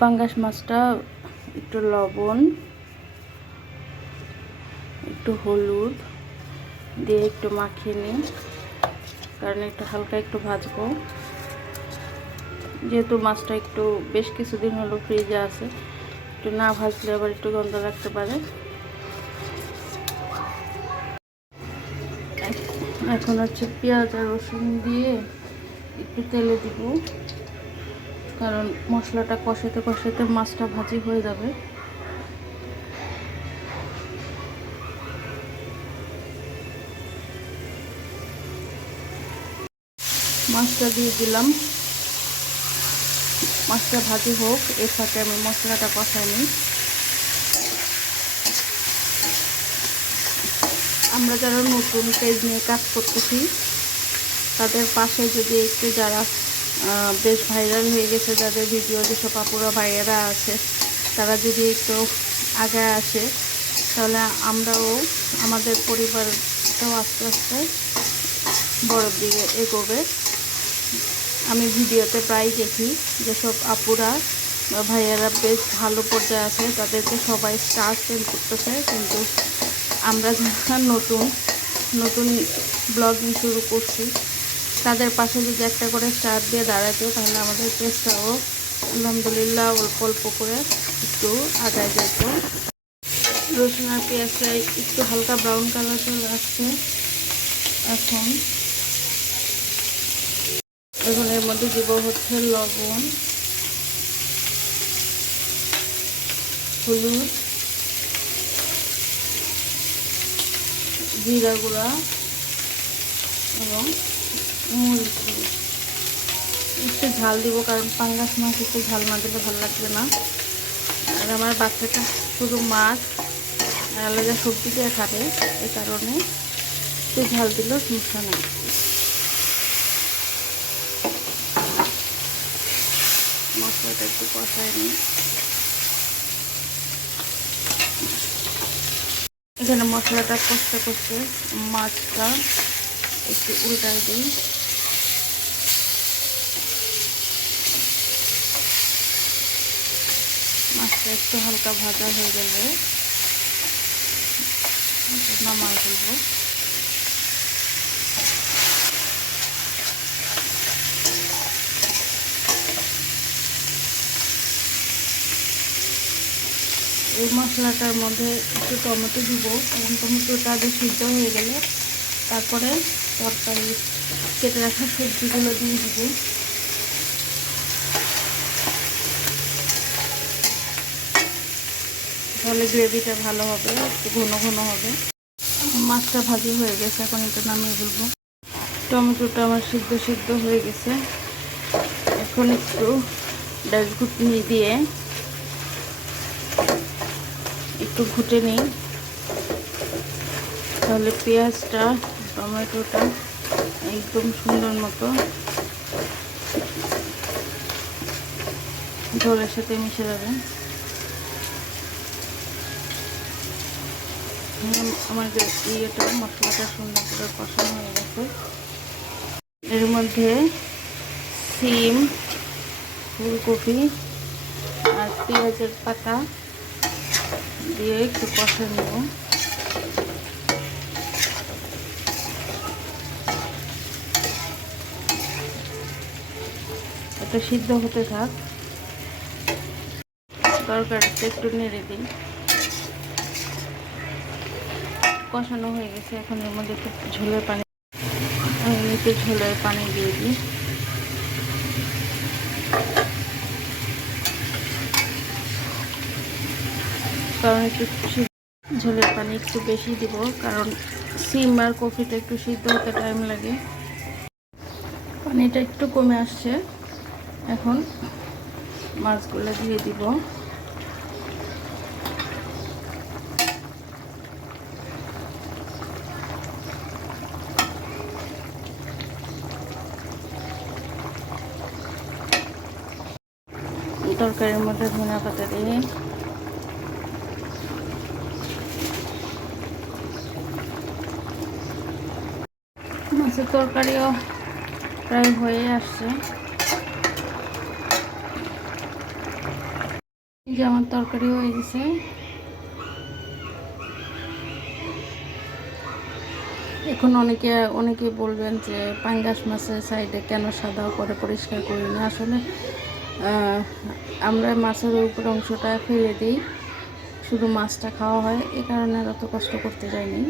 পাঙ্গাস মাছটা একটু লবণ, একটু হলুদ দিয়ে একটু মাখিয়ে নিই, কারণ একটু হালকা একটু ভাজবো। যেহেতু মাছটা একটু বেশ কিছুদিন হলো ফ্রিজে আছে, একটু না ভাজলে আবার একটু গন্ধ রাখতে পারে। এখন হচ্ছে পেঁয়াজ আর রসুন দিয়ে একটু তেলে দিব, কারণ মশলাটা কষাতে কষাতে মাছটা ভাজি হয়ে যাবে। মাছটা দিয়ে দিলাম, মাছটা ভাজি হোক, এর সাথে আমি মশলাটা কষাই নিই। আমরা যারা নতুন পেজ নিয়ে কাজ করতেছি তাদের পাশে যদি একটু যারা বেশ ভাইরাল হয়ে গেছে, যাদের ভিডিও যেসব আপুরা ভাইয়েরা আছে তারা যদি একটু আগে আসে, তাহলে আমরাও আমাদের পরিবারটাও আস্তে আস্তে বড়োর দিকে এগোবে। আমি ভিডিওতে প্রায় দেখি যেসব আপুরা ভাইয়েরা বেশ ভালো পর্যায়ে আছে তাদেরকে সবাই স্টার সেন্ড করতেছে, কিন্তু আমরা যারা নতুন নতুন ব্লগিং শুরু করছি তাদের পাশে যদি একটা করে স্টার দিয়ে দাঁড়াতো, তাহলে আমাদের পেজটাও আলহামদুলিল্লাহ অল্প অল্প করে একটু আগায় যেত। রসুন আর পেঁয়াজটা একটু হালকা ব্রাউন কালার চলে আসছে। এখন এর মধ্যে দিব হচ্ছে লবণ, হলুদ, জিরা গুঁড়া এবং মরিচ গুঁড়ো। একটু ঝাল দিব, কারণ পাঙ্গাস মাছ একটু ঝাল না দিলে ভালো লাগবে না। আর আমার বাচ্চাটা শুধু মাছ আর আলাদা সবজি দিয়ে খাবে, এই কারণে একটু ঝাল দিলেও সমস্যা নেই। মশলাটা একটু কষায় নিই। এখানে মশলাটা কষতে কষতে মাছটা একটু উল্টায় দিই। মাছটা একটু হালকা ভাজা হয়ে গেলে নামায় ফেলবো। এই মশলাটার মধ্যে একটু টমেটো দিব, এবং টমেটোটা আগে সিদ্ধ হয়ে গেলে তারপরে তরকারি কেটে রাখা সবজিগুলো দিয়ে দিব। তাহলে গ্রেভিটা ভালো হবে, একটু ঘন ঘন হবে। মাছটা ভাজি হয়ে গেছে, এখন এটা নামিয়ে ফেলবো। টমেটোটা আমার সিদ্ধ হয়ে গেছে। এখন একটু ডাল ঘুটনি দিয়ে একটু ঘুটে নিই, তাহলে পেঁয়াজটা টমেটোটা একদম সুন্দর মতো ঝোলের সাথে মিশে যাবে। আমার ইয়েটা মশলাটা সুন্দর করে কষানো হয়ে গেছে। এর মধ্যে সিম, ফুলকপি আর পেঁয়াজের পাতা দিয়ে একটু কষা নেব। এটা সিদ্ধ হতে থাক, তরকারিটা একটু নেড়ে দিই। কষানো হয়ে গেছে, এখন এর মধ্যে একটু ঝোলের পানি দিয়ে দিই। কারণ একটু ঝোলের পানি একটু বেশি দিব, কারণ সিম আর কফিটা একটু সিদ্ধ হতে টাইম লাগে। পানিটা একটু কমে আসছে, এখন মাছগুলো দিয়ে দিব। তরকারির মধ্যে ধনিয়া পাতা দিয়ে মাছের তরকারিও প্রায় হয়ে আসছে। যে আমার তরকারি হয়ে গেছে। এখন অনেকে বলবেন যে পাঙ্গাস মাছের সাইডে কেন সাদা করে পরিষ্কার করিনি। আসলে আমরা মাছের উপর অংশটা ফেলে দিই, শুধু মাছটা খাওয়া হয়, এই কারণে আর অত কষ্ট করতে যাইনি।